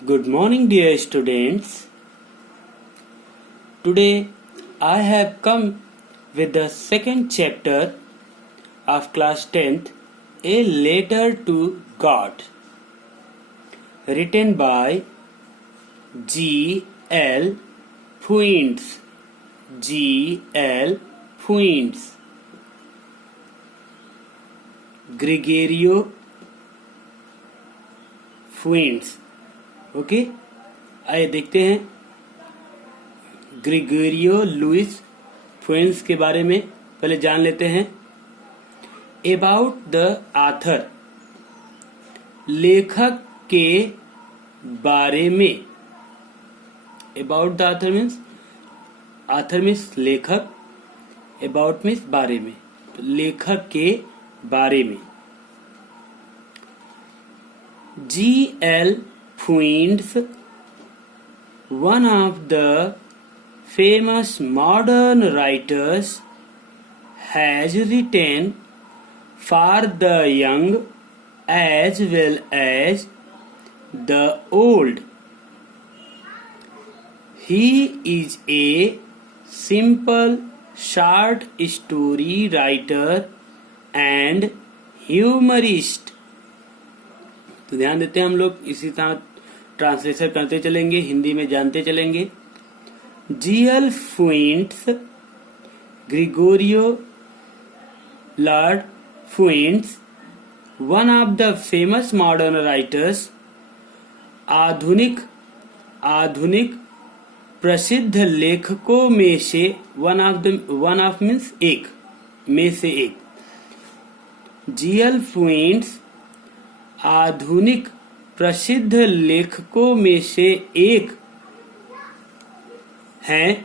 Good morning, dear students. Today I have come with the second chapter of class 10th, A Letter to God, written by G. L. Fuentes. G. L. Fuentes. Gregorio Fuentes. Okay, आइए देखते हैं Gregorio Louis फुएंस के बारे में। पहले जान लेते हैं अबाउट द ऑथर, लेखक के बारे में। अबाउट द ऑथर मीन्स लेखक, अबाउट मीन्स बारे में, तो लेखक के बारे में। G L Fuentes, one of the famous modern writers, has written for the young as well as the old. He is a simple short story writer and humorist. तो ध्यान देते हैं, हम लोग इसी तरह ट्रांसलेशन करते चलेंगे, हिंदी में जानते चलेंगे। जीएल फुएंट्स, ग्रेगोरियो लॉर्ड Fuentes, one of the famous modern writers, आधुनिक प्रसिद्ध लेखकों में से वन ऑफ मीन्स एक में से एक। जीएल फुएंट्स आधुनिक प्रसिद्ध लेखकों में से एक हैं।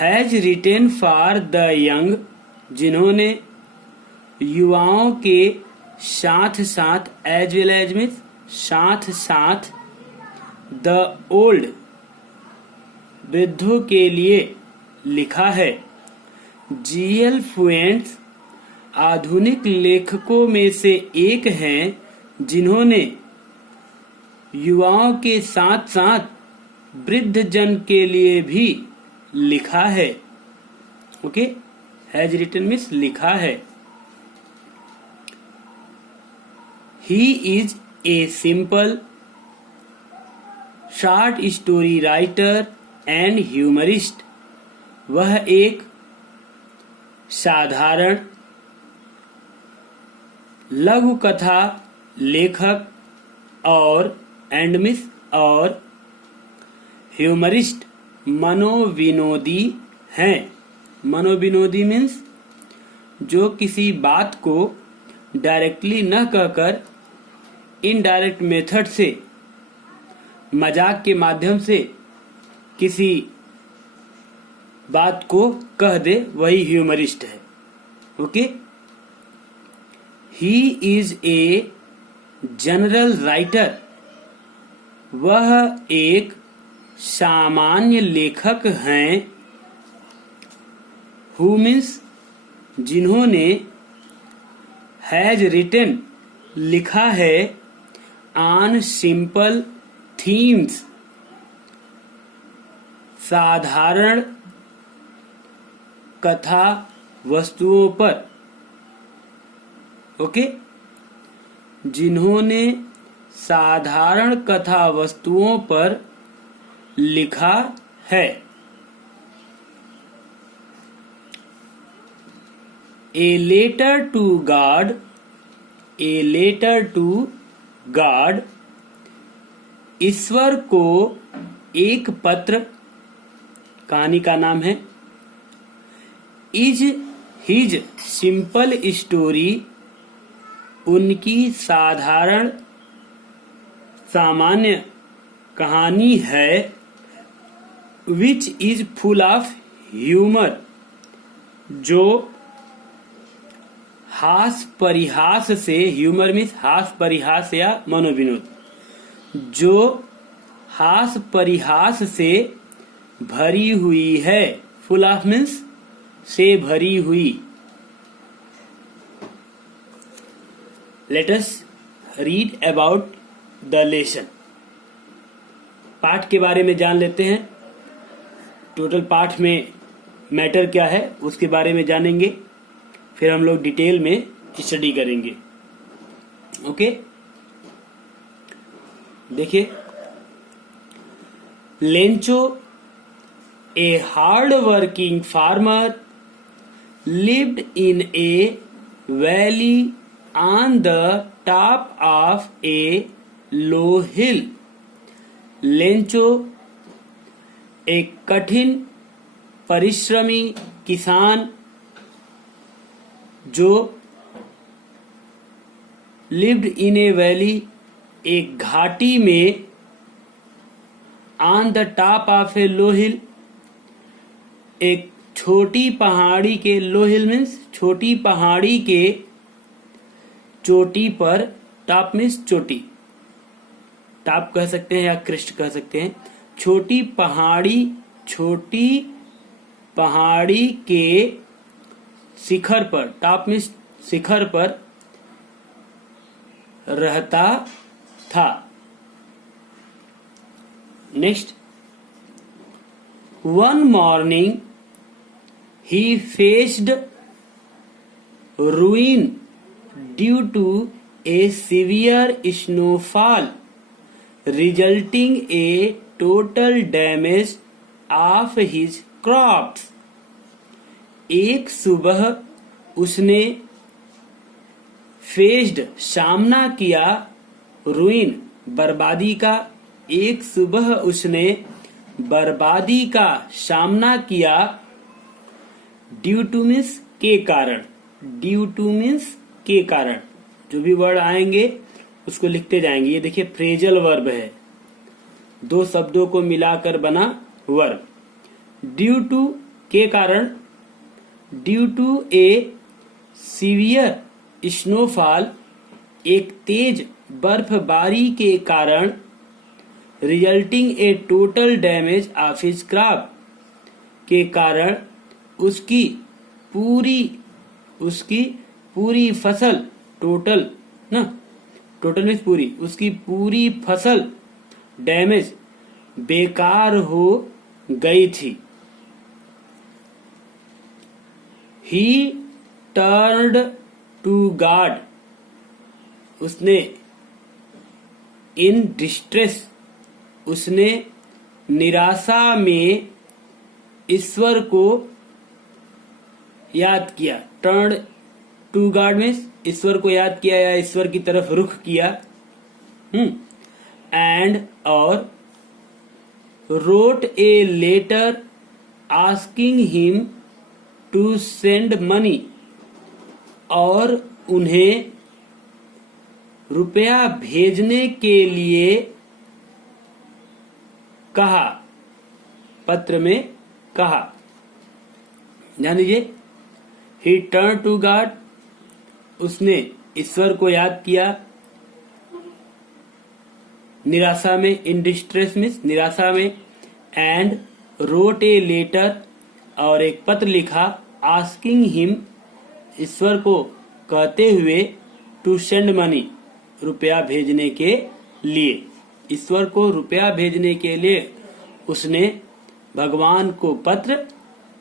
Has retain for the young, जिन्होंने युवाओं के साथ साथ, एज वेल एज मीन्स साथ साथ, द ओल्ड वृद्धों के लिए लिखा है। जीएल फुएंट्स आधुनिक लेखकों में से एक हैं, जिन्होंने युवाओं के साथ साथ वृद्ध जन के लिए भी लिखा है। ओके, हैज रिटन मीन्स लिखा है। He is a simple short story writer and humourist. वह एक साधारण लघु कथा लेखक और ह्यूमरिस्ट मनोविनोदी हैं। मनोविनोदी मीन्स जो किसी बात को डायरेक्टली न कहकर इनडायरेक्ट मेथड से, मजाक के माध्यम से किसी बात को कह दे, वही ह्यूमरिस्ट है। Okay, He is a general writer. वह एक सामान्य लेखक हैं। Who means जिन्होंने, has written लिखा है, on simple themes साधारण कथा वस्तुओं पर। ओके, जिन्होंने साधारण कथा वस्तुओं पर लिखा है। A letter to God, a letter to God, ईश्वर को एक पत्र, कहानी का नाम है। इज हिज सिंपल स्टोरी, उनकी सामान्य कहानी है। Which is full of humour, जो हास परिहास से, ह्यूमर मीन्स हास परिहास या मनोविनोद, जो हास परिहास से भरी हुई है। फुल ऑफ मीन्स से भरी हुई। Let us read about the lesson. पाठ के बारे में जान लेते हैं। टोटल पाठ में मैटर क्या है उसके बारे में जानेंगे, फिर हम लोग डिटेल में स्टडी करेंगे। ओके, देखिए, Lencho a hard working farmer lived in a valley on the top of a low hill. Lencho एक कठिन परिश्रमी किसान जो lived in a valley एक घाटी में on the top of a low hill एक छोटी पहाड़ी के, लो हिल मीन्स छोटी पहाड़ी के चोटी पर, टॉप मीन्स चोटी, टॉप कह सकते हैं या क्रिस्ट कह सकते हैं, छोटी पहाड़ी के शिखर पर, टॉप मीन्स शिखर पर रहता था। Next, one morning he faced ruin due to a severe snowfall resulting a total damage of his crops. एक सुबह उसने फेस्ड सामना किया, रुइन बर्बादी का, एक सुबह उसने बर्बादी का सामना किया, ड्यू टू मीन्स के कारण, ड्यू टू मीन्स के कारण, जो भी वर्ड आएंगे उसको लिखते जाएंगे। ये देखिए फ्रेजल वर्ब है, दो शब्दों को मिलाकर बना वर्ब। ड्यू टू के कारण, due to a severe snowfall एक तेज बर्फबारी के कारण, resulting a total damage of his crop के कारण उसकी पूरी फसल, टोटल ना, टोटल मीन्स पूरी, उसकी पूरी फसल डैमेज बेकार हो गई थी। ही टर्न्ड टू गॉड, उसने इन डिस्ट्रेस, उसने निराशा में ईश्वर को याद किया। टर्न टू गॉड मीन्स ईश्वर को याद किया या ईश्वर की तरफ रुख किया। एंड और wrote a letter asking him to send money, और उन्हें रुपया भेजने के लिए कहा, पत्र में कहा। ध्यान दीजिए, ही टर्न टू गॉड, उसने ईश्वर को याद किया, निराशा में, इन डिस्ट्रेस मीन्स निराशा में, एंड रोट ए लेटर, और एक पत्र लिखा, आस्किंग हिम, ईश्वर को कहते हुए, टू सेंड मनी, रुपया भेजने के लिए, ईश्वर को रुपया भेजने के लिए उसने भगवान को पत्र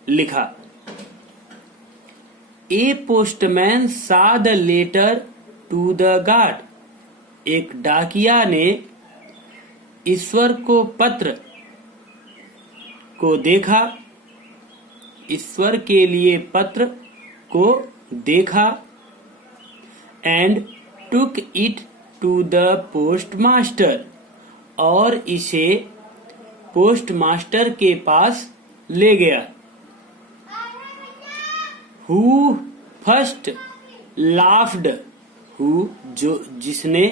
लिखा। A postman saw the letter to the God, एक डाकिया ने ईश्वर को पत्र को देखा, ईश्वर के लिए पत्र को देखा, and took it to the post master, और इसे पोस्ट मास्टर के पास ले गया। हु फर्स्ट लाफ्ड, हु जो जिसने,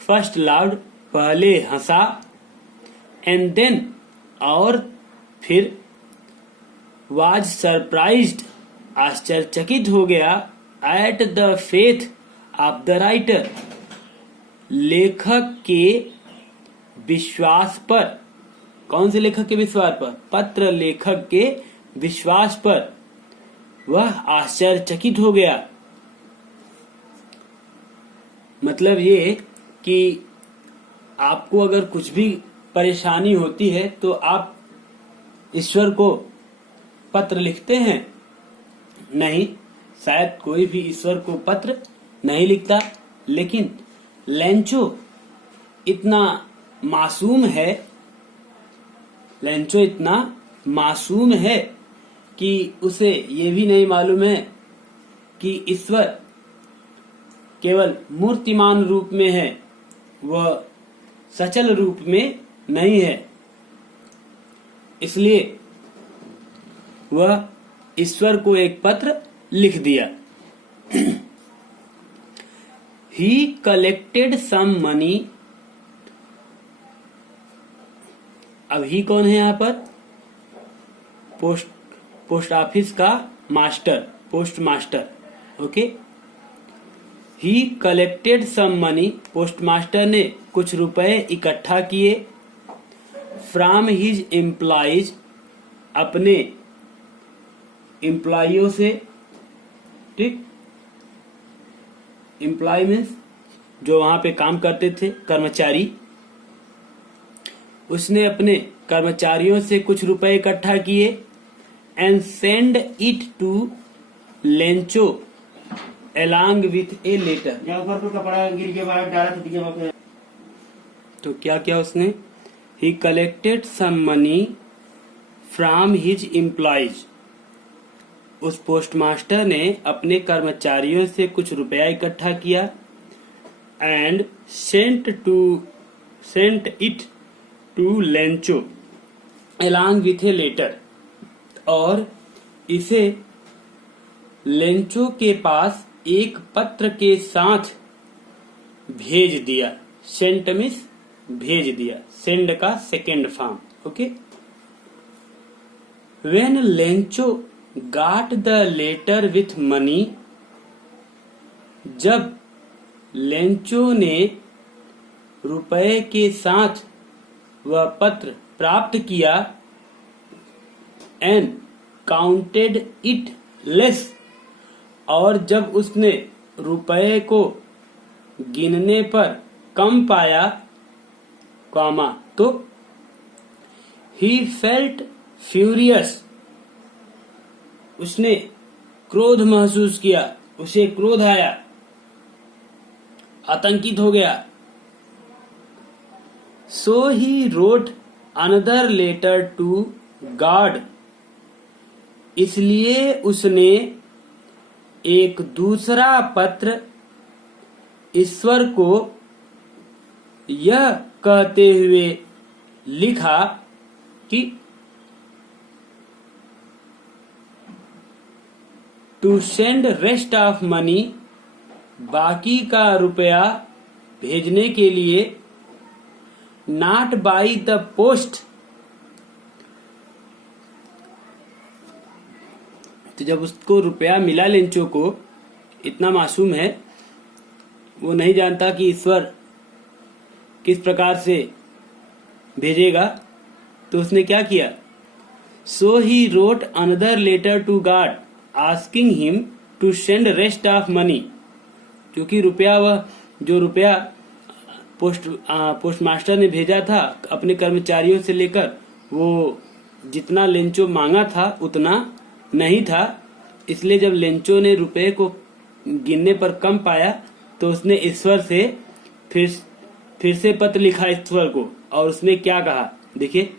फर्स्ट लाफ्ड पहले हंसा, एंड देन और फिर, वाज सरप्राइज्ड आश्चर्यचकित हो गया, at the faith of the writer, लेखक के विश्वास पर। कौन से लेखक के विश्वास पर? पत्र लेखक के विश्वास पर वह आश्चर्यचकित हो गया। मतलब ये कि आपको अगर कुछ भी परेशानी होती है तो आप ईश्वर को पत्र लिखते हैं? नहीं, शायद कोई भी ईश्वर को पत्र नहीं लिखता। लेकिन लेंचो इतना मासूम है, लेंचो इतना मासूम है कि उसे ये भी नहीं मालूम है कि ईश्वर केवल मूर्तिमान रूप में है, वह सचल रूप में नहीं है। इसलिए वह ईश्वर को एक पत्र लिख दिया। He collected some money। अब ही कौन है यहाँ पर? पोस्ट ऑफिस का master, post master. Okay, he collected some money, post master ने कुछ रुपए इकट्ठा किए। फ्रॉम हिज एम्प्लॉइज, अपने एम्प्लॉइयों से। ठीक, एम्प्लॉय मीन्स जो वहां पे काम करते थे, कर्मचारी। उसने अपने कर्मचारियों से कुछ रुपए इकट्ठा किए। And send it to Lencho along with a letter। कपड़ा गिर के बाहर डाला। तो क्या किया उसने? He collected some money from his employees। उस पोस्टमास्टर ने अपने कर्मचारियों से कुछ रुपया इकट्ठा किया। And sent it to Lencho along with a letter। और इसे लेंचो के पास एक पत्र के साथ भेज दिया। सेंट मीन्स भेज दिया, सेंड का second form. Okay, when Lencho got the letter with money, जब लेंचो ने रुपए के साथ वह पत्र प्राप्त किया। एंड काउंटेड इट लेस, और जब उसने रुपए को गिनने पर कम पाया, कॉमा, तो ही फेल्ट फ्यूरियस, उसने क्रोध महसूस किया, उसे क्रोध आया, आतंकित हो गया। So he wrote another letter to God, इसलिए उसने एक दूसरा पत्र ईश्वर को यह कहते हुए लिखा कि to send rest of money, बाकी का रुपया भेजने के लिए। नॉट बाई द पोस्ट, तो जब उसको रुपया मिला लेंचो को, इतना मासूम है, वो नहीं जानता कि ईश्वर किस प्रकार से भेजेगा, तो उसने क्या किया? So he wrote another letter to God asking him to send rest of money, क्योंकि जो रुपया पोस्ट मास्टर ने भेजा था अपने कर्मचारियों से लेकर, वो जितना लेंचो मांगा था उतना नहीं था। इसलिए जब लेंचो ने रुपए को गिनने पर कम पाया, तो उसने ईश्वर से फिर से पत्र लिखा ईश्वर को। और उसने क्या कहा, देखिए,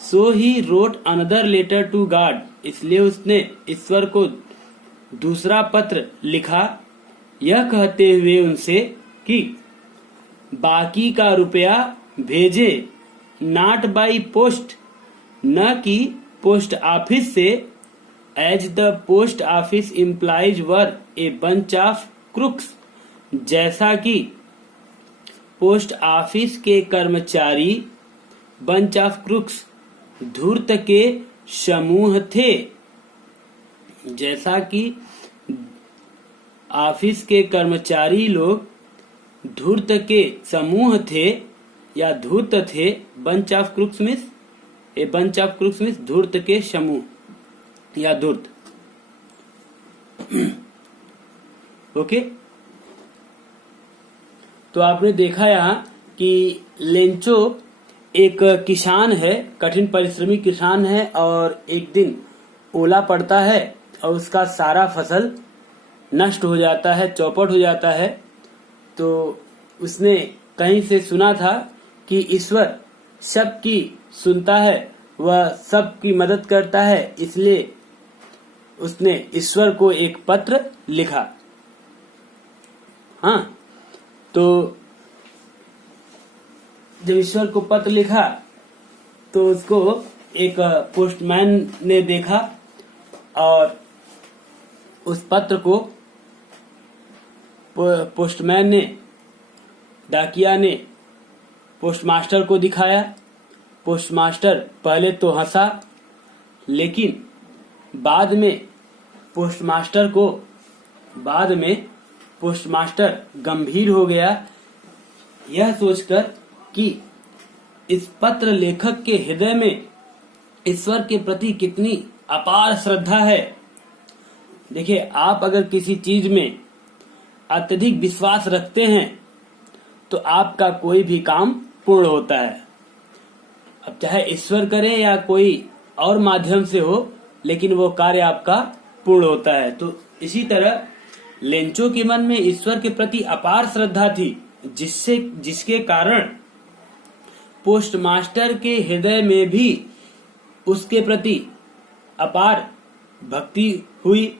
so he wrote another letter to God, इसलिए उसने ईश्वर को दूसरा पत्र लिखा, यह कहते हुए उनसे कि बाकी का रुपया भेजे, नॉट बाई पोस्ट, न कि पोस्ट ऑफिस से, as the post office employees were a bunch of crooks, जैसा कि पोस्ट ऑफिस के कर्मचारी बंच ऑफ क्रुक्स, धूर्त के समूह थे। जैसा कि ऑफिस के कर्मचारी लोग धूर्त के समूह थे या धूर्त थे। Bunch of crooks means, a bunch of crooks means धूर्त के समूह या धूर्त। ओके, तो आपने देखा यहाँ कि लेंचो एक किसान है, कठिन परिश्रमी किसान है, और एक दिन ओला पड़ता है और उसका सारा फसल नष्ट हो जाता है, चौपट हो जाता है। तो उसने कहीं से सुना था कि ईश्वर सबकी सुनता है, वह सबकी मदद करता है, इसलिए उसने ईश्वर को एक पत्र लिखा। हाँ, तो जब ईश्वर को पत्र लिखा तो उसको एक पोस्टमैन ने देखा और उस पत्र को पोस्टमैन ने, डाकिया ने पोस्टमास्टर को दिखाया। पोस्टमास्टर पहले तो हंसा, लेकिन बाद में पोस्टमास्टर गंभीर हो गया, यह सोचकर कि इस पत्र लेखक के हृदय में ईश्वर के प्रति कितनी अपार श्रद्धा है। देखिए, आप अगर किसी चीज में अत्यधिक विश्वास रखते हैं तो आपका कोई भी काम पूर्ण होता है। अब चाहे ईश्वर करे या कोई और माध्यम से हो, लेकिन वो कार्य आपका पूर्ण होता है। तो इसी तरह लेंचो के मन में ईश्वर के प्रति अपार श्रद्धा थी, जिसके कारण पोस्टमास्टर के हृदय में भी उसके प्रति अपार भक्ति हुई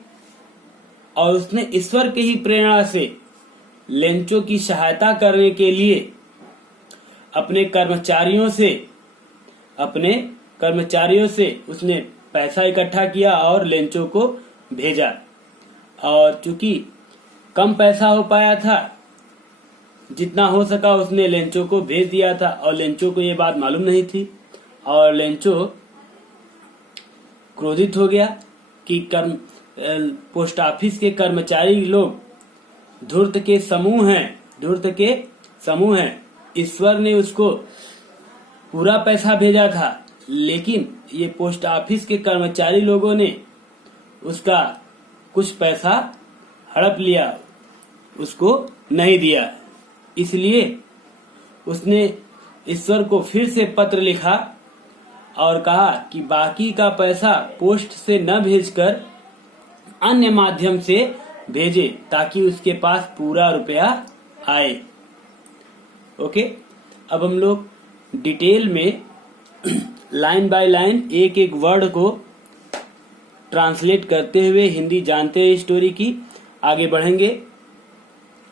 और उसने ईश्वर के ही प्रेरणा से लेंचो की सहायता करने के लिए अपने कर्मचारियों से उसने पैसा इकट्ठा किया और लेंचो को भेजा। और चूंकि कम पैसा हो पाया था, जितना हो सका उसने लेंचो को भेज दिया था, और लेंचो को ये बात मालूम नहीं थी। और लेंचो क्रोधित हो गया कि पोस्ट ऑफिस के कर्मचारी लोग धूर्त के समूह हैं। ईश्वर ने उसको पूरा पैसा भेजा था, लेकिन ये पोस्ट ऑफिस के कर्मचारी लोगों ने उसका कुछ पैसा हड़प लिया, उसको नहीं दिया। इसलिए उसने ईश्वर को फिर से पत्र लिखा और कहा कि बाकी का पैसा पोस्ट से न भेजकर अन्य माध्यम से भेजे, ताकि उसके पास पूरा रुपया आए। ओके, अब हम लोग डिटेल में लाइन बाय लाइन एक एक वर्ड को ट्रांसलेट करते हुए हिंदी जानते हुए स्टोरी की आगे बढ़ेंगे।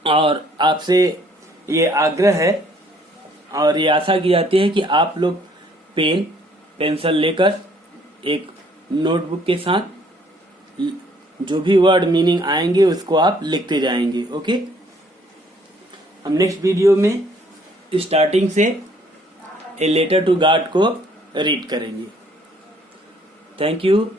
और आपसे ये आग्रह है और ये आशा की जाती है कि आप लोग पेन पेंसिल लेकर एक नोटबुक के साथ जो भी वर्ड मीनिंग आएंगे उसको आप लिखते जाएंगे। ओके, हम नेक्स्ट वीडियो में स्टार्टिंग से ए लेटर टू गॉड को रीड करेंगे। Thank you.